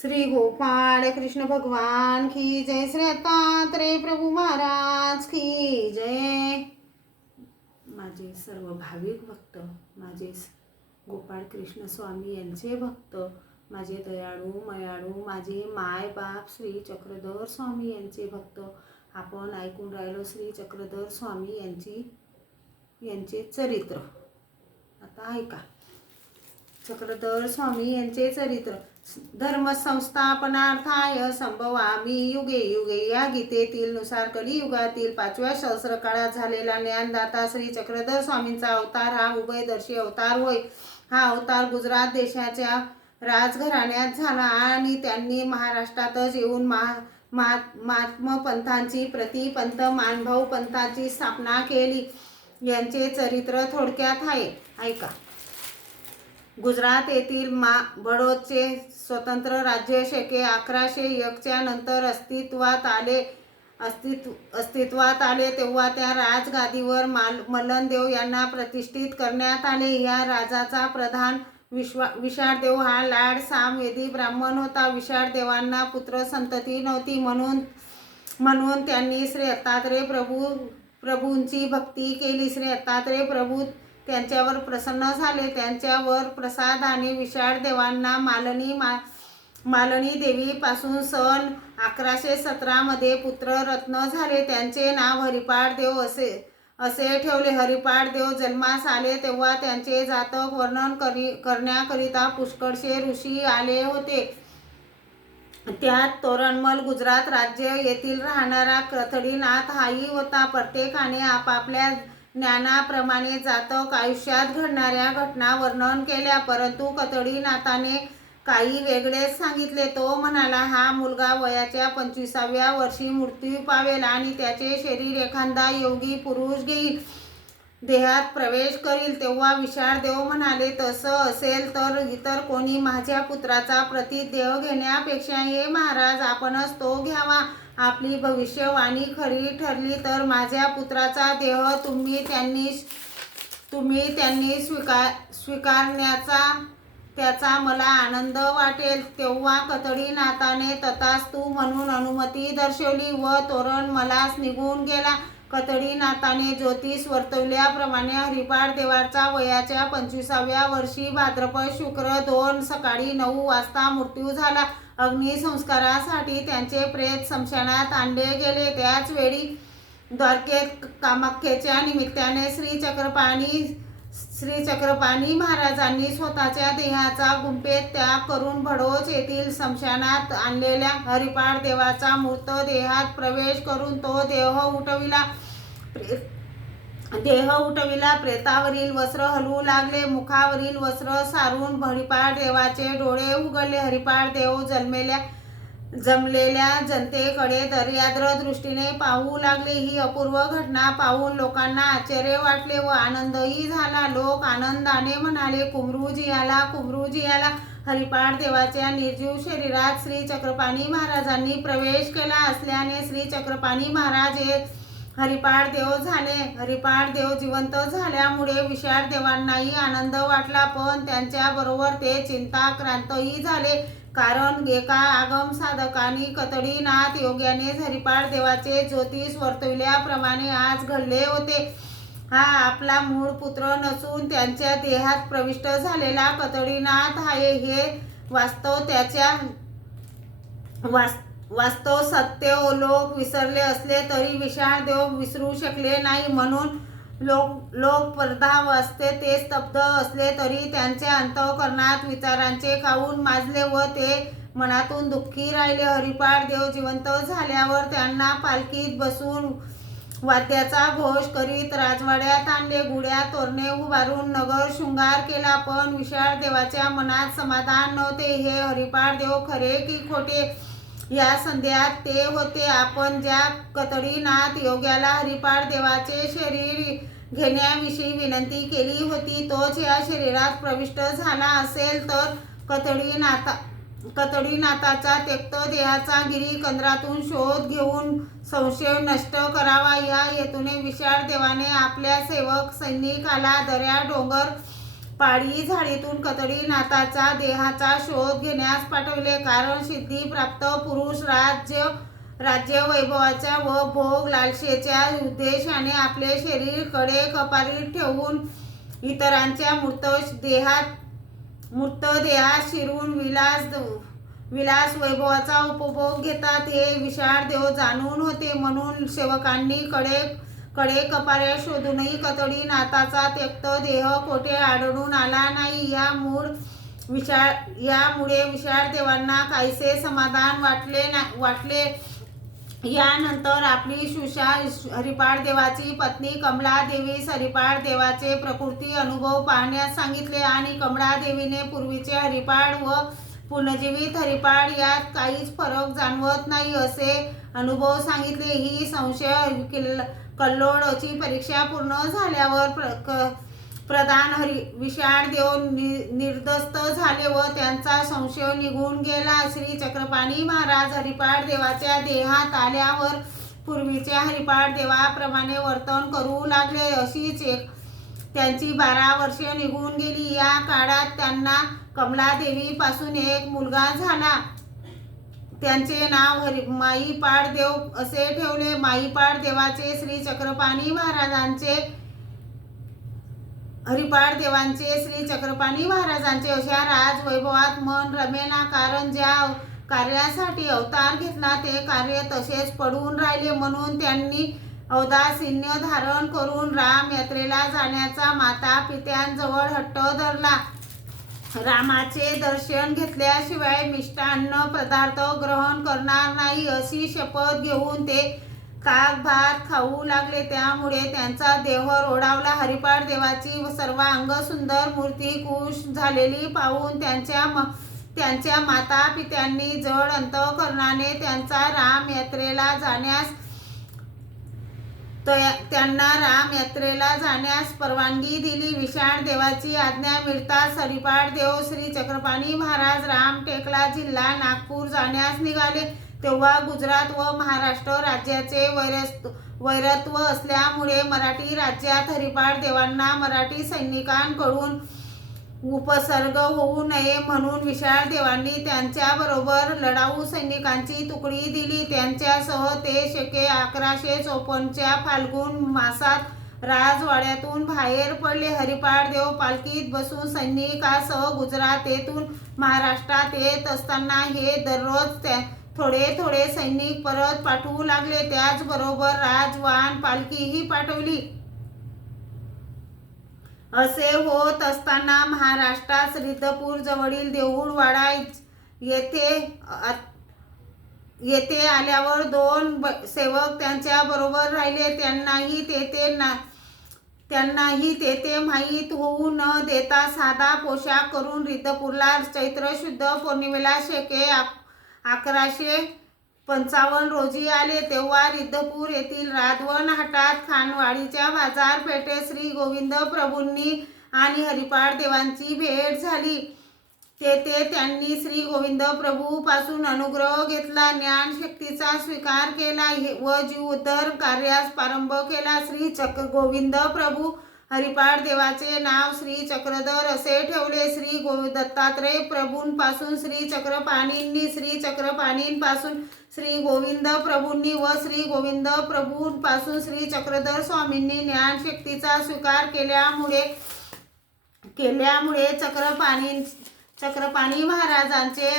श्री गोपाळ कृष्ण भगवान की जय, श्री दत्तात्रेय प्रभू महाराज की जय। माझे सर्व भाविक भक्त, माझे गोपाळ कृष्ण स्वामी यांचे भक्त, माझे दयाळू मयाळू माझे माय बाप श्री चक्रधर स्वामी यांचे भक्त, आपण ऐकून राहिलो श्री चक्रधर स्वामी यांचे चरित्र। आता ऐका चक्रधर स्वामी यांचे चरित्र। धर्म संस्थापनार्थाय संभवामी युगे युगे या गीतेतील नुसार कलियुगातील 5व्या सहस्र काळात झालेला ज्ञानदाता श्री चक्रधर स्वामींचा अवतार हा उभयदर्शी अवतार होय। हा अवतार गुजरात देशाच्या राजघराण्यात झाला आणि त्यांनी महाराष्ट्रातच येऊन महात्म पंथांची प्रतिपंथ मानभाऊ पंथाची स्थापना केली। यांचे चरित्र थोडक्यात आहे, ऐका। गुजरात येथील बडोदचे स्वतंत्र राज्य शके 1101 नंतर अस्तित्वात आले तेव्हा त्या राजगादीवर मल्लनदेव यांना प्रतिष्ठित करण्यात आले। या राजाचा प्रधान विशाळदेव हा लाड सामवेदी ब्राह्मण होता। विशाळदेवांना पुत्र संतती नव्हती, म्हणून त्यांनी श्री दत्तात्रेय प्रभूंची भक्ती केली। श्री दत्तात्रेय प्रभू त्यांच्यावर प्रसन्न झाले। त्यांच्यावर प्रसादाने विशाळदेवांना मालनी देवीपासून सन 1117 मध्ये पुत्ररत्न झाले। त्यांचे नाव हरिपाळदेव असे ठेवले। हरिपाळदेव जन्मास आले तेव्हा त्यांचे जातक वर्णन करण्याकरिता पुष्कळसे ऋषी आले होते। त्यात तोरणमल गुजरात राज्य येथील राहणारा कथडीनाथ हाही होता। प्रत्येकाने आपापल्या ज्ञानाप्रमाणे जातक आयुष्यात घडणाऱ्या घटना वर्णन केल्या, परंतु कथडीनाथाने काही वेगळेच सांगितले। तो म्हणाला, हा मुलगा वयाच्या 25व्या वर्षी मृत्यू पावेल आणि त्याचे शरीर एखादा योगी पुरुष घेईल, देहात प्रवेश करील। तेव्हा विशाळदेव म्हणाले, तसं असेल तर इतर कोणी माझ्या पुत्राचा प्रतिदेह घेण्यापेक्षा हे महाराज आपणच तो घ्यावा। आपली भविष्यवाणी खरी ठरली तर माझ्या पुत्राचा देह तुम्ही त्यांनी स्वीकारण्याचा त्याचा मला आनंद वाटेल। तेव्हा कथडीनाथाने तथास्तु म्हणून अनुमती दर्शवली व तोरणमलास निघून गेला। कथडीनाथाने ज्योतिष वर्तवल्याप्रमाणे हरिपाळदेवाचा वयाच्या 25व्या वर्षी भाद्रपद शुक्र 2 सकाळी 9 वाजता मृत्यू झाला। अग्निसंस्कारासाठी त्यांचे प्रेत स्मशानात आणले गेले। त्याच वेळी द्वारकेत कामाख्येच्या निमित्ताने श्री चक्रपाणी महाराजांनी स्वतःच्या देहाचा गुंफेत त्याग करून भडोच येथील स्मशानात आणलेल्या हरिपाळदेवाचा मृतदेहात प्रवेश करून तो देह उठविला। प्रेतावरील वस्त्र हलवू लागले। मुखावरील वस्त्र सारून हरिपाळदेवाचे डोळे उघडले। हरिपाळदेव जमलेल्या जनतेकडे दर्याद्र दृष्टीने पाहू लागले। ही अपूर्व घटना पाहून लोकांना आश्चर्य वाटले व आनंदही झाला। लोक आनंदाने म्हणाले, कुमरूजी आला। हरिपाळदेवाच्या निर्जीव शरीरात श्री चक्रपाणी महाराजांनी प्रवेश केला असल्याने श्री चक्रपाणी महाराज हे हरिपाळदेव झाले। हरिपाळदेव जिवंत झाल्यामुळे विशाळदेवांनाही आनंद वाटला, पण त्यांच्याबरोबर ते चिंताक्रांतही झाले, कारण एका आगम साधकाने कथडीनाथ योग्याने हरिपाळदेवाचे ज्योतिष वर्तवल्याप्रमाणे आज घडले होते। हा आपला मूळ पुत्र नसून त्यांच्या देहात प्रविष्ट झालेला कथडीनाथ आहे हे वास्तव सत्य लोक विसरले असले तरी विशाळदेव विसरू शकले नाही, म्हणून लोक पर्धावस्थेत ते स्तब्ध असले तरी त्यांच्या अंतःकरणात विचारांचे खाऊन माजले व ते मनातून दुःखी राहिले। हरिपाळदेव जिवंत झाल्यावर त्यांना पालखीत बसून वाद्याचा घोष करीत राजवाड्यात आणले। गुढ्या तोरणे उभारून नगर शृंगार केला, पण विशाळदेवाच्या मनात समाधान नव्हते। हे हरिपाळदेव खरे की खोटे? या संध्यात ते होते। आपण ज्या कथडीनाथ योग्याला हरिपाळदेवाचे शरीर घेण्याविषयी विनंती केली होती तोच या शरीरात प्रविष्ट झाला असेल तर कथडीनाथाचा त्यक्त देहाचा गिरिकंदरातून शोध घेऊन संशय नष्ट करावा, या हेतूने विशाळदेवाने आपल्या सेवक सैनिकाला दऱ्या डोंगर पाळी झाडीतून कतडीनाथाचा देहाचा शोध घेण्यास पाठवले, कारण सिद्धीप्राप्त पुरुष राज्य वैभवाच्या व भोग लालसेच्या उद्देशाने आपले शरीर कडे कपारीत ठेवून इतरांच्या मूर्त देहात शिरून विलास वैभवाचा उपभोग घेतात हे विशाळ देव जाणून होते. म्हणून सेवकांनी कडे कपाऱ्या शोधूनही कतडीनाथाचा त्यक्त देह कोठे आढळून आला नाही. यामुळे विशाळ देवांना काहीसे समाधान वाटले. यानंतर आपली शुषा हरिपाळ देवाची पत्नी कमला देवीस हरिपाळ देवाचे प्रकृती अनुभव पाहण्यास सांगितले आणि कमला देवीने पूर्वीचे हरिपाळ व पुनर्जीवित हरिपाळ यात काहीच फरक जाणवत नाही असे अनुभव सांगितले. ही संशय कल्लोळची परीक्षा पूर्ण झाल्यावर प्रधान विशाळ देव निर्दस्त झाले व त्यांचा संशय निघून गेला. श्री चक्रपाणी महाराज हरिपाळ देवाच्या देहात आल्यावर पूर्वीच्या हरिपाळ देवाप्रमाणे वर्तन करू लागले. अशीच त्यांची 12 वर्षे निघून गेली. या काळात त्यांना कमलादेवी पासून एक मुलगा झाला. त्यांचे नाव माईपाळ देव असे ठेवले. माईपाळ देवाचे श्री चक्रपाणी महाराजांचे अशा राजवैभवात मन रमेना, कारण ज्या कार्यासाठी अवतार घेतला ते कार्य तसेच पडून राहिले. म्हणून त्यांनी औदासीन्य धारण करून राम यात्रेला जाण्याचा माता पित्यांजवळ हट्ट धरला. रामाचे दर्शन घेतल्याशिवाय मिष्टान्न पदार्थ ग्रहण करणार नाही अशी शपथ घेऊन ते ताक भात खाऊ लागले. त्यामुळे त्यांचा देह रोडावला. हरिपाळ देवाची सर्वांग सुंदर मूर्ती कुश झालेली पाहून त्यांच्या माता पित्यांनी जड अंतःकरणाने त्यांना राम यात्रेला जाण्यास परवानगी दिली. विशाळ देवाची आज्ञा मिळताच हरिपाळ देव श्री चक्रपाणी महाराज रामटेकला जिल्हा नागपूर जाण्यास निघाले. तेव्हा गुजरात व महाराष्ट्र राज्याचे वैरत्व असल्यामुळे मराठी राज्यात हरिपाळ देवांना मराठी सैनिकांकडून उपसर्ग होऊ नये म्हणून विशाळ देवांनी त्यांच्याबरोबर लढाऊ सैनिकांची तुकडी दिली. त्यांच्यासह ते शके 1154 फाल्गुन मासात राजवाड्यातून बाहेर पडले. हरिपाळ देव पालखीत बसून सैनिकांसह गुजरातेतून महाराष्ट्रात येत असताना हे दररोज थोडे सैनिक परत पाठवू लागले. त्याचबरोबर राजवान पालखीही पाठवली. असे होत असताना महाराष्ट्रात रिद्धपूर जवळील देऊळवाडा येथे आल्यावर 2 सेवक त्यांच्या बरोबर राहिले. त्यांनाही तेथे माहीत होऊ न देता साधा पोशाख करून रिद्धपूरला चैत्र शुद्ध पौर्णिमेला शके 1155 रोजी आले. तेव्हा रिद्धपूर येथील राधवन हाटात खानवाडीच्या बाजारपेठेत श्री गोविंद प्रभूंनी आणि हरिपाळ देवांची भेट झाली. तेथे त्यांनी श्री गोविंद प्रभू पासून अनुग्रह घेतला, ज्ञानशक्तीचा स्वीकार केला व जीवोद्धार कार्यास प्रारंभ केला. श्री गोविंद प्रभू हरिपाळ देवाचे नाव श्री चक्रधर असे ठेवले. श्री दत्तात्रय प्रभूंपासून श्री चक्रपाणींनी, श्री चक्रपाणींपासून श्री गोविंद प्रभूंनी व श्री गोविंद प्रभूंपासून श्री चक्रधर स्वामींनी ज्ञानशक्तीचा स्वीकार केल्यामुळे चक्रपाणी महाराजांचे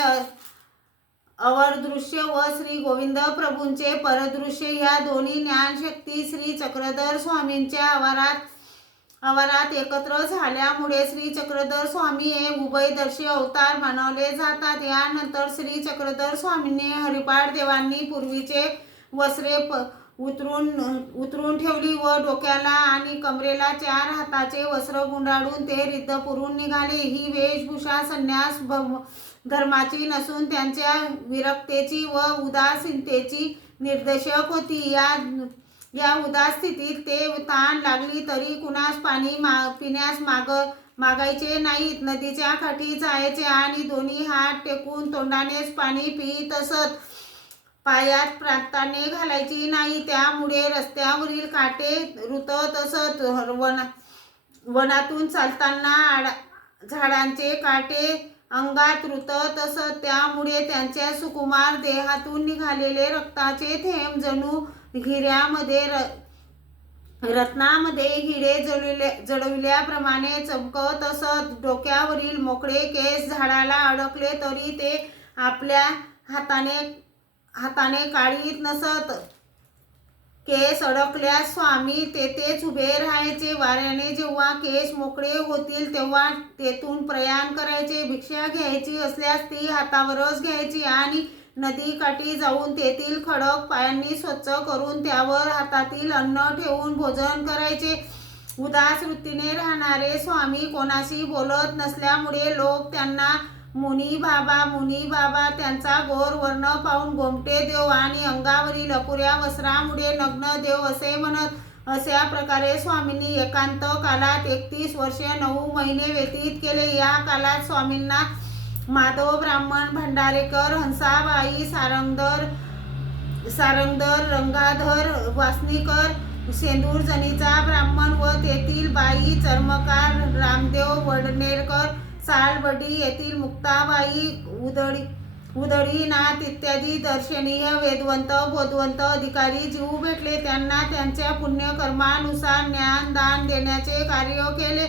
अवरदृश्य व श्री गोविंद प्रभूंचे परदृश्य ह्या दोन्ही ज्ञानशक्ती श्री चक्रधर स्वामींच्या आवारात एकत्र झाल्यामुळे श्री चक्रधर स्वामी हे उभयदर्शी अवतार मानवले जातात. यानंतर श्री चक्रधर स्वामींनी हरिपाळ देवांनी पूर्वीचे वस्त्रे उतरून ठेवली व डोक्याला आणि कमरेला 4 हाताचे वस्त्र गुंडाळून ते रिद्धपूरहून निघाले. ही वेशभूषा संन्यास धर्माची नसून त्यांच्या विरक्तेची व उदासीनतेची निर्देशक होती. या उदास स्थितीत ते तहान लागली तरी कुणास पाणी पिण्यास मागायचे नाहीत. नदीच्या काठी जायचे आणि दोन्ही हात टेकून तोंडानेच पाणी पित असत. पायात प्रांताने घालायची नाही, त्यामुळे रस्त्यावरील काटे रुतत असत. वनातून चालताना झाडांचे काटे अंगात रुतत असत, त्यामुळे त्यांच्या सुकुमार देहातून निघालेले रक्ताचे थेंब जणू हिऱ्यामध्ये रत्नामध्ये हिरे जडविल्याप्रमाणे चमकत असत. डोक्यावरील मोकळे केस झाडाला अडकले तरी ते आपल्या हाताने काढीत नसत. केस अडकल्यास स्वामी तेथेच उभे राहायचे. वाऱ्याने जेव्हा केस मोकळे होतील तेव्हा तेथून प्रयाण करायचे. भिक्षा घ्यायची असल्यास ती हातावरच घ्यायची आणि नदीकाठी जाऊन तेथील खडक पायांनी स्वच्छ करून त्यावर हातातील अन्न ठेवून भोजन करायचे. उदास वृत्तीने राहणारे स्वामी कोणाशी बोलत नसल्यामुळे लोक त्यांना मुनी बाबा त्यांचा गोर वर्ण पाहून गोमटे देव आणि अंगावरील अपुऱ्या वस्त्रामुळे नग्न देव असे म्हणत. अशा प्रकारे स्वामींनी एकांत कालात 31 वर्षे 9 महिने व्यतीत केले. या कालात स्वामींना माधव ब्राह्मण, भंडारेकर, हंसाबाई, सारंगधर, रंगाधर, वासनीकर, सेंदूरजणीचा ब्राह्मण व तेथील बाई, चर्मकार, रामदेव वडनेरकर, सालबडी येथील मुक्ताबाई, उदळीनाथ इत्यादी दर्शनीय वेदवंत बोधवंत अधिकारी जीव भेटले. त्यांना त्यांच्या पुण्यकर्मानुसार ज्ञान दान देण्याचे कार्य केले.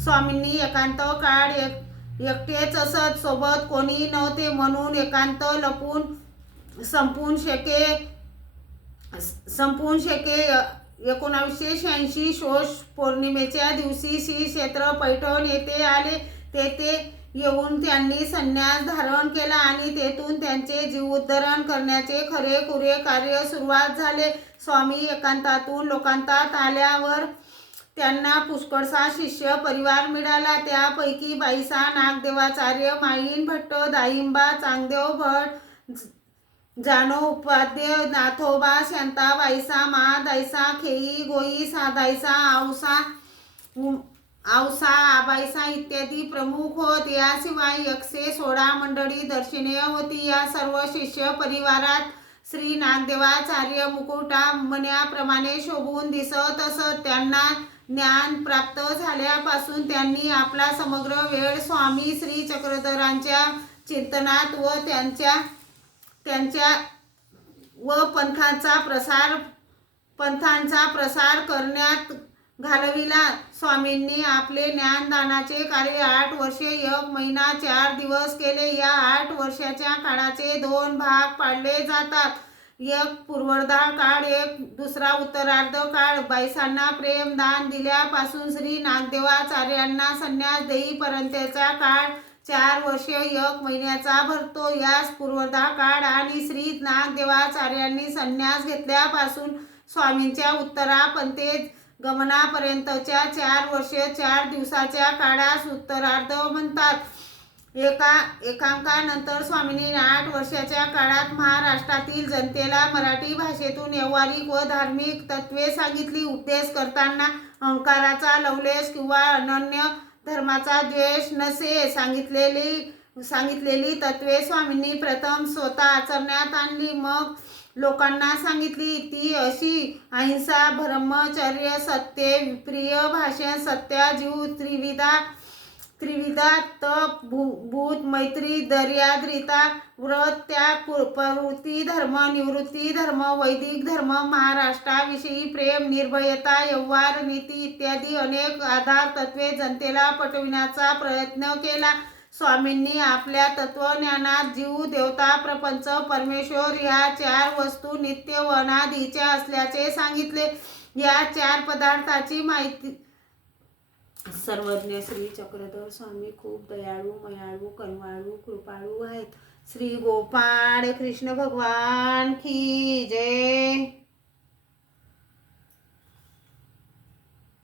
स्वामींनी एकांत काळ एकटेच असत. सोबत कोणी नव्हते म्हणून एकांत लपून संपून शेके 1986 शोष पौर्णिमेच्या दिवशी श्री क्षेत्र पैठण येथे आले. तेथे येऊन त्यांनी संन्यास धारण केला आणि तेथून त्यांचे जीवोद्धरण करण्याचे खरेखुरे कार्य सुरुवात झाले. स्वामी एकांतातून लोकांतात आल्यावर त्यांना पुष्कळसा शिष्य परिवार मिळाला. त्यापैकी बाईसा नागदेवाचार्य, माईन भट्ट, दाईंबा, चांगदेव भट, जानो उपाध्ये, नाथोबा, शांताबाईसा, महादाईसा, खेई, गोई, सादाईसा, आवसा, आबाईसा इत्यादी प्रमुख होत. याशिवाय 116 मंडळी दर्शनीय होती. या सर्व शिष्य परिवारात श्री नागदेवाचार्य मुकुटामण्याप्रमाणे शोभून दिसत असत. त्यांना ज्ञान प्राप्त झाल्यापासून त्यांनी आपला समग्र वेळ स्वामी श्री चक्रधरांच्या चिंतनात व त्यांच्या पंथांचा प्रसार करण्यात घालविला. स्वामींनी आपले ज्ञानदानाचे कार्य 8 वर्षे 1 महिना 4 दिवस केले. या 8 वर्षाच्या काळाचे 2 भाग पाडले जातात. एक पूर्वार्ध काळ, एक दुसरा उत्तरार्ध काळ. बाईसांना प्रेम दान दिल्यापासून श्री नागदेवाचार्यांना संन्यास देईपर्यंतचा काळ 4 वर्षे 1 महिन्याचा भरतो. यास पूर्वार्ध काळ आणि श्री नागदेवाचार्यांनी संन्यास घेतल्यापासून स्वामींच्या उत्तरापंथे गमनापर्यंतच्या 4 वर्षे 4 दिवसाच्या काळास उत्तरार्ध म्हणतात. एकांकानंतर स्वामींनी 8 वर्षाच्या काळात महाराष्ट्रातील जनतेला मराठी भाषेतून व्यावहारिक व धार्मिक तत्त्वे सांगितली. उपदेश करताना अहंकाराचा लवलेश किंवा अनन्य धर्माचा द्वेष नसे सांगितलेली तत्त्वे स्वामींनी प्रथम स्वतः आचरण्यात आणली, मग लोकांना सांगितली. ती अशी: अहिंसा, ब्रह्मचर्य, सत्य, प्रिय भाषण, सत्याजीव, त्रिविधा, तप, भूत मैत्री, दर्याद्रिता, व्रत, त्याग, प्रवृत्ती धर्म, निवृत्ती धर्म, वैदिक धर्म, महाराष्ट्राविषयी प्रेम, निर्भयता, व्यवहार नीती इत्यादी अनेक आधार तत्वे जनतेला पटविण्याचा प्रयत्न केला. स्वामींनी आपल्या तत्वज्ञानात जीव, देवता, प्रपंच, परमेश्वर ह्या 4 वस्तू नित्य व अनादीच्या असल्याचे सांगितले. या 4 पदार्थाची माहिती सर्वज्ञ श्री चक्रधर स्वामी खूप दयाळू, मयाळू, करुणाळू, कृपाळू आहेत. श्री गोपाळ कृष्ण भगवान की जय.